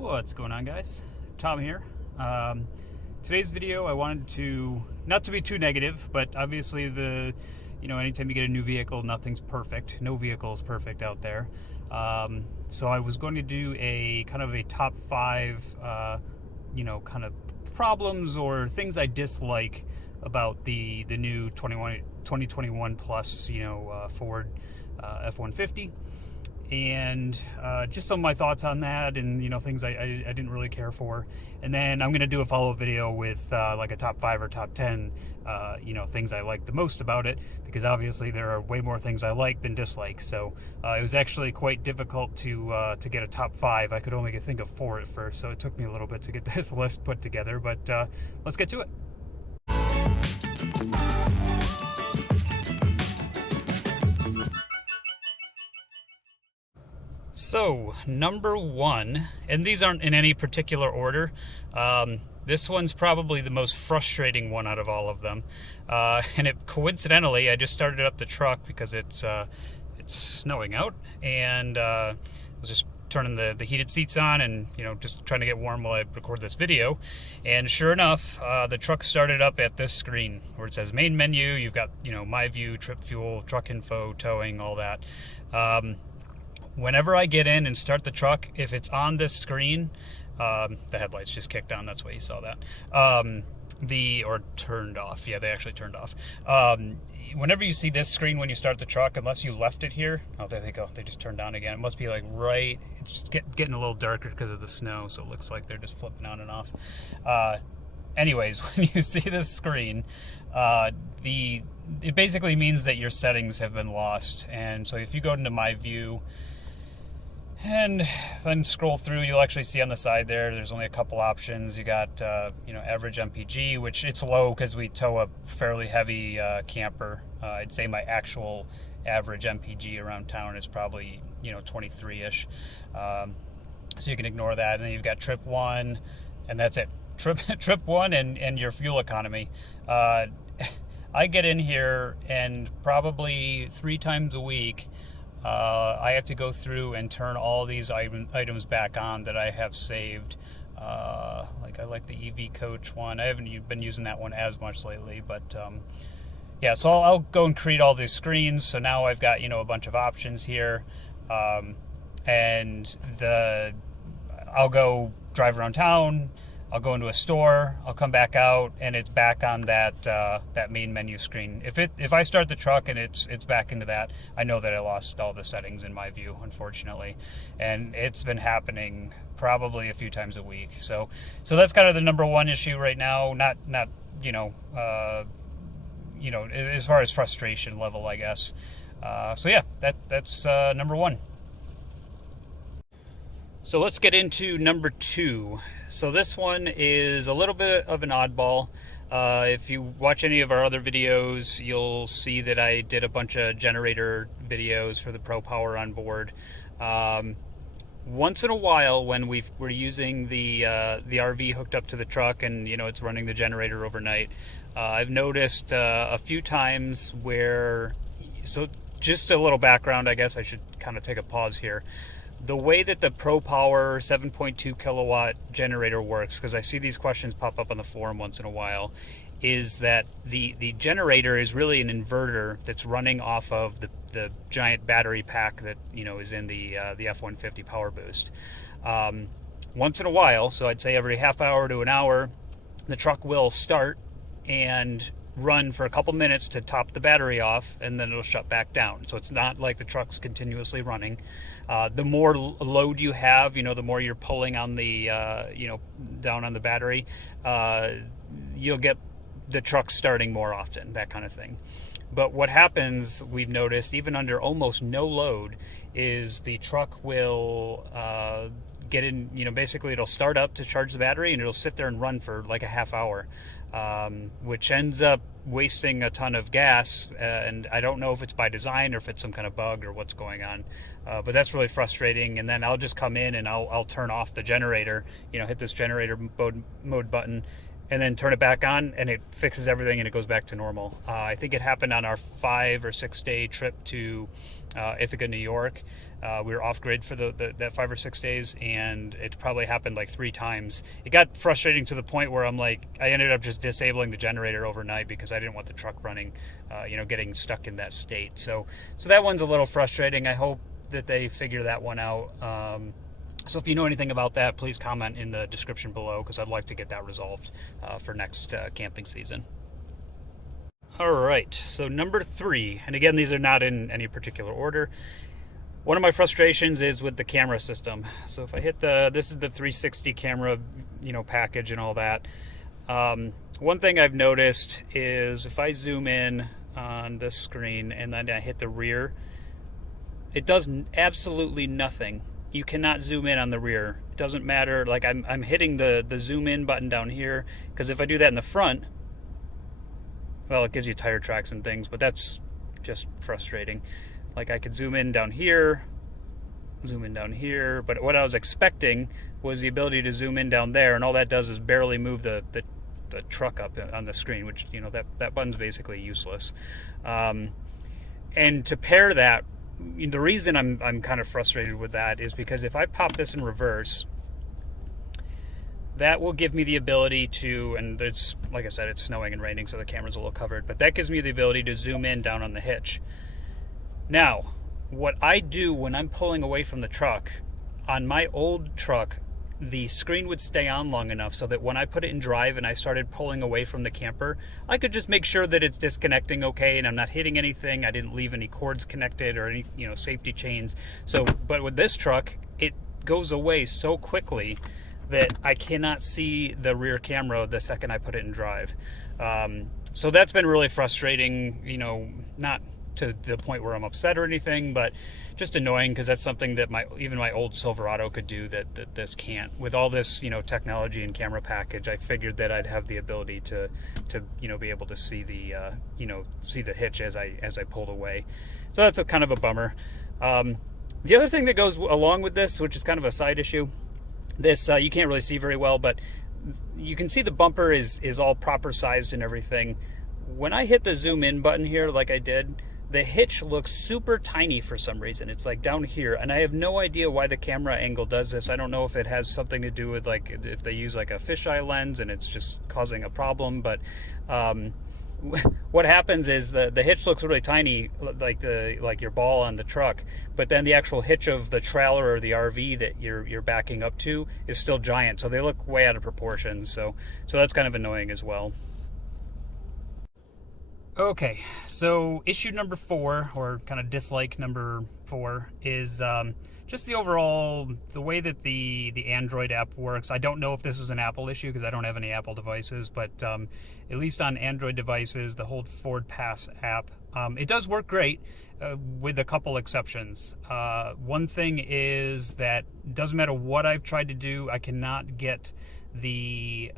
What's going on, guys? Tom here. Today's video, I wanted to not to be too negative, but obviously anytime you get a new vehicle, nothing's perfect. No vehicle is perfect out there. So I was going to do a kind of a top five, kind of problems or things I dislike about the new 2021 plus, Ford F-150. And just some of my thoughts on that, and things I didn't really care for. And then I'm going to do a follow-up video with like a top 5 or top 10 things I like the most about it, because obviously there are way more things I like than dislike. So it was actually quite difficult to get a top 5. I could only think of 4 at first, so it took me a little bit to get this list put together, but let's get to it. So, number 1, and these aren't in any particular order. This one's probably the most frustrating one out of all of them. And coincidentally, I just started up the truck because it's snowing out, and I was just turning the heated seats on and just trying to get warm while I record this video. And sure enough, the truck started up at this screen where it says main menu. You've got my view, trip fuel, truck info, towing, all that. Whenever I get in and start the truck, if it's on this screen, the headlights just kicked on, that's why you saw that. Or turned off. Yeah, they actually turned off. Whenever you see this screen when you start the truck, unless you left it here, oh, there they go. They just turned on again. It must be like it's just getting a little darker because of the snow, so it looks like they're just flipping on and off. Anyways, when you see this screen, it basically means that your settings have been lost. And so if you go into my view and then scroll through, you'll actually see on the side there's only a couple options. You got average MPG, which it's low because we tow a fairly heavy camper. I'd say my actual average MPG around town is probably 23-ish. So you can ignore that. And then you've got trip 1, and that's it. Trip 1 and your fuel economy. I get in here, and probably 3 times a week I have to go through and turn all these items back on that I have saved. I like the EV coach one. I haven't been using that one as much lately, but yeah, so I'll go and create all these screens. So now I've got a bunch of options here, and I'll go drive around town. I'll go into a store, I'll come back out, and it's back on that main menu screen. If I start the truck and it's back into that, I know that I lost all the settings in my view, unfortunately. And it's been happening probably a few times a week. So that's kind of the number 1 issue right now. Not as far as frustration level, I guess. So yeah, that's number 1. So let's get into number 2. So this one is a little bit of an oddball. If you watch any of our other videos, you'll see that I did a bunch of generator videos for the Pro Power on board. Once in a while, when we're using the RV hooked up to the truck and it's running the generator overnight, I've noticed a few times where. So just a little background, I guess I should kind of take a pause here. The way that the Pro Power 7.2 kilowatt generator works, because I see these questions pop up on the forum once in a while, is that the generator is really an inverter that's running off of the giant battery pack that is in the F-150 Powerboost. Once in a while, so I'd say every half hour to an hour, the truck will start and run for a couple minutes to top the battery off, and then it'll shut back down. So it's not like the truck's continuously running. The more load you have, the more you're pulling on the down on the battery, you'll get the truck starting more often, that kind of thing. But what happens, we've noticed, even under almost no load, is the truck will get in, basically it'll start up to charge the battery, and it'll sit there and run for like a half hour. Which ends up wasting a ton of gas, and I don't know if it's by design or if it's some kind of bug or what's going on, but that's really frustrating. And then I'll just come in and I'll turn off the generator, hit this generator mode button, and then turn it back on, and it fixes everything and it goes back to normal. I think it happened on our 5 or 6 day trip to Ithaca, New York. We were off grid for that 5 or 6 days, and it probably happened like 3 times. It got frustrating to the point where I ended up just disabling the generator overnight because I didn't want the truck running, getting stuck in that state. So that one's a little frustrating. I hope that they figure that one out. So if you know anything about that, please comment in the description below, because I'd like to get that resolved for next camping season. All right, so number 3, and again, these are not in any particular order. One of my frustrations is with the camera system. So if I hit this is the 360 camera, package and all that. One thing I've noticed is if I zoom in on this screen and then I hit the rear, it does absolutely nothing. You cannot zoom in on the rear. It doesn't matter. Like I'm hitting the zoom in button down here, because if I do that in the front, well, it gives you tire tracks and things, but that's just frustrating. Like I could zoom in down here, but what I was expecting was the ability to zoom in down there, and all that does is barely move the truck up on the screen, which, that button's basically useless. And to pair that, the reason I'm kind of frustrated with that is because if I pop this in reverse, that will give me the ability to, and it's, like I said, it's snowing and raining, so the camera's a little covered, but that gives me the ability to zoom in down on the hitch. Now, what I do when I'm pulling away from the truck, on my old truck, the screen would stay on long enough so that when I put it in drive and I started pulling away from the camper, I could just make sure that it's disconnecting okay and I'm not hitting anything. I didn't leave any cords connected or any, safety chains. So, but with this truck, it goes away so quickly that I cannot see the rear camera the second I put it in drive. So that's been really frustrating, not to the point where I'm upset or anything, but just annoying, because that's something that even my old Silverado could do that this can't. With all this, technology and camera package, I figured that I'd have the ability to be able to see the hitch as I pulled away. So that's kind of a bummer. The other thing that goes along with this, which is kind of a side issue, this you can't really see very well, but you can see the bumper is all proper sized and everything. When I hit the zoom in button here, like I did, the hitch looks super tiny for some reason. It's like down here, and I have no idea why the camera angle does this. I don't know if it has something to do with, like, if they use like a fisheye lens and it's just causing a problem, but what happens is the hitch looks really tiny, like your ball on the truck, but then the actual hitch of the trailer or the RV that you're backing up to is still giant, so they look way out of proportion. So that's kind of annoying as well. Okay, so issue number 4, or kind of dislike number 4, is just the way that the Android app works. I don't know if this is an Apple issue because I don't have any Apple devices, but at least on Android devices, the whole Ford Pass app, it does work great, with a couple exceptions. One thing is that it doesn't matter what I've tried to do, I cannot get the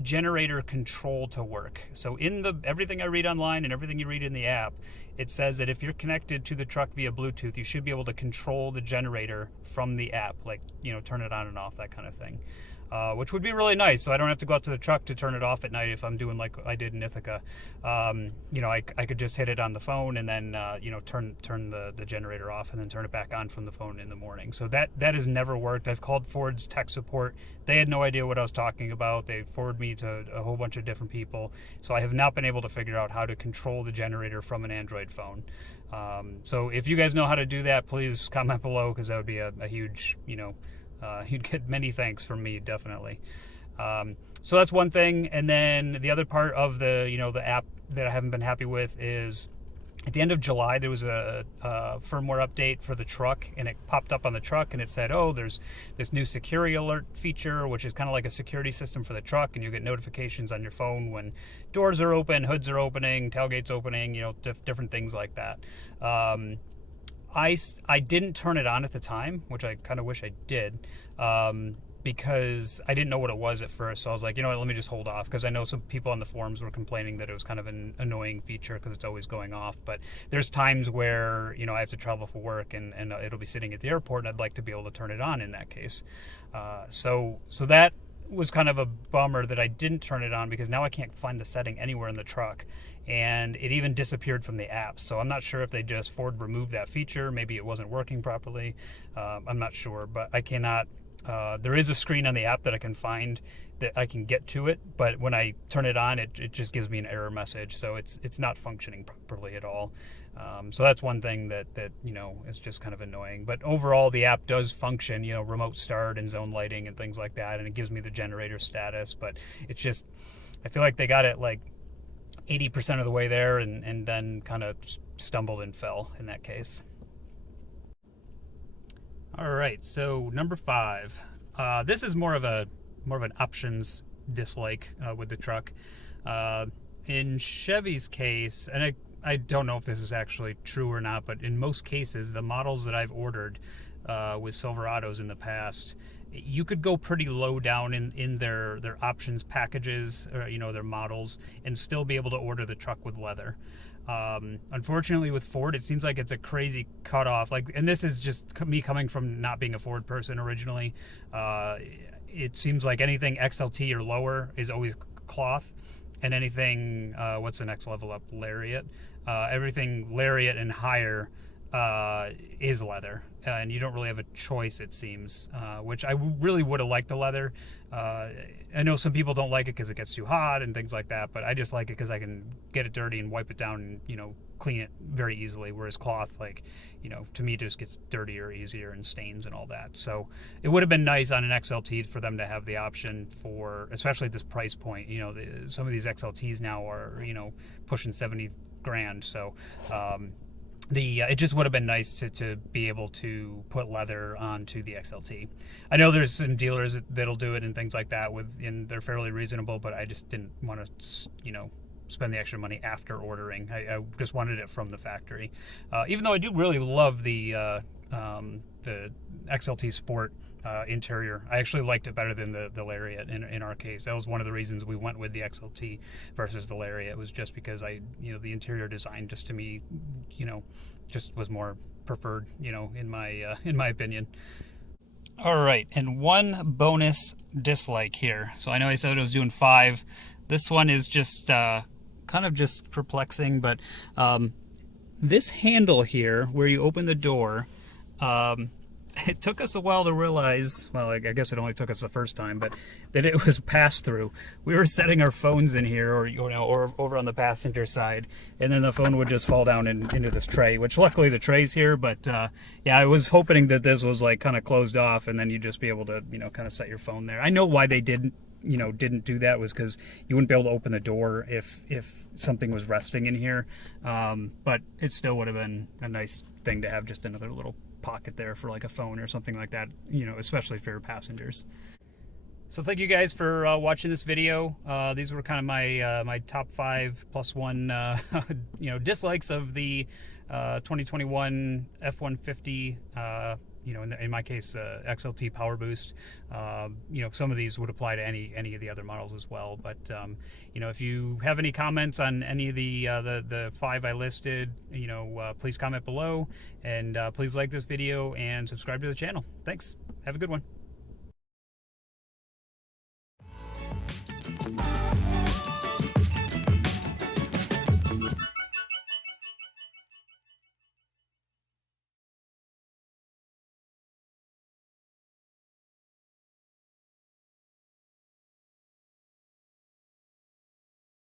generator control to work. So in everything I read online and everything you read in the app, it says that if you're connected to the truck via Bluetooth, you should be able to control the generator from the app, like, turn it on and off, that kind of thing. Which would be really nice, so I don't have to go out to the truck to turn it off at night if I'm doing like I did in Ithaca. I could just hit it on the phone and then turn the generator off and then turn it back on from the phone in the morning. So that has never worked. I've called Ford's tech support. They had no idea what I was talking about. They forwarded me to a whole bunch of different people. So I have not been able to figure out how to control the generator from an Android phone. So if you guys know how to do that, please comment below, because that would be a huge, you'd get many thanks from me, definitely. So that's one thing. And then the other part of the app that I haven't been happy with is at the end of July, there was a firmware update for the truck, and it popped up on the truck and it said, oh, there's this new security alert feature, which is kind of like a security system for the truck, and you get notifications on your phone when doors are open, hoods are opening, tailgates opening, different things like that. I didn't turn it on at the time, which I kind of wish I did, because I didn't know what it was at first. So I was like, let me just hold off, because I know some people on the forums were complaining that it was kind of an annoying feature because it's always going off. But there's times where, I have to travel for work and it'll be sitting at the airport, and I'd like to be able to turn it on in that case. So that was kind of a bummer that I didn't turn it on, because now I can't find the setting anywhere in the truck, and it even disappeared from the app. So I'm not sure if they just Ford removed that feature. Maybe it wasn't working properly. I'm not sure, but I cannot. There is a screen on the app that I can find that I can get to it, but when I turn it on, it just gives me an error message. So it's not functioning properly at all. So that's one thing that is just kind of annoying. But overall, the app does function, remote start and zone lighting and things like that, and it gives me the generator status. But it's just, I feel like they got it like 80% of the way there, and then kind of stumbled and fell in that case. All right, so number 5. This is more of an options dislike with the truck. In Chevy's case, and I don't know if this is actually true or not, but in most cases, the models that I've ordered with Silverados in the past, you could go pretty low down in their options packages, or their models, and still be able to order the truck with leather. Unfortunately, with Ford, it seems like it's a crazy cutoff. And this is just me coming from not being a Ford person originally. It seems like anything XLT or lower is always cloth, and anything what's the next level up, Lariat, everything Lariat and higher is leather, and you don't really have a choice, it seems, which I really would have liked the leather. I know some people don't like it because it gets too hot and things like that, but I just like it because I can get it dirty and wipe it down and clean it very easily, whereas cloth, to me, just gets dirtier easier and stains and all that. So it would have been nice on an XLT for them to have the option for, especially at this price point. Some of these XLTs now are pushing 70 grand. So it just would have been nice to be able to put leather onto the XLT. I know there's some dealers that'll do it and things like that and they're fairly reasonable, but I just didn't want to spend the extra money after ordering. I just wanted it from the factory. Even though I do really love the XLT Sport interior. I actually liked it better than the Lariat in our case. That was one of the reasons we went with the XLT versus the Lariat, was just because the interior design just to me, just was more preferred, in my opinion. All right, and one bonus dislike here. So I know I said I was doing 5. This one is just kind of just perplexing, but this handle here where you open the door, it took us a while to realize, well, I guess it only took us the first time, but that it was pass-through. We were setting our phones in here, or over on the passenger side, and then the phone would just fall down into this tray, which luckily the tray's here, but yeah, I was hoping that this was kind of closed off, and then you'd just be able to, kind of set your phone there. I know why they didn't do that, was because you wouldn't be able to open the door if something was resting in here, but it still would have been a nice thing to have just another little pocket there for a phone or something like that, especially for your passengers. So thank you guys for watching this video. These were kind of my top 5 plus 1 dislikes of the 2021 F-150, in my case, XLT Powerboost. Some of these would apply to any of the other models as well. But if you have any comments on any of the 5 I listed, please comment below, and please like this video and subscribe to the channel. Thanks. Have a good one.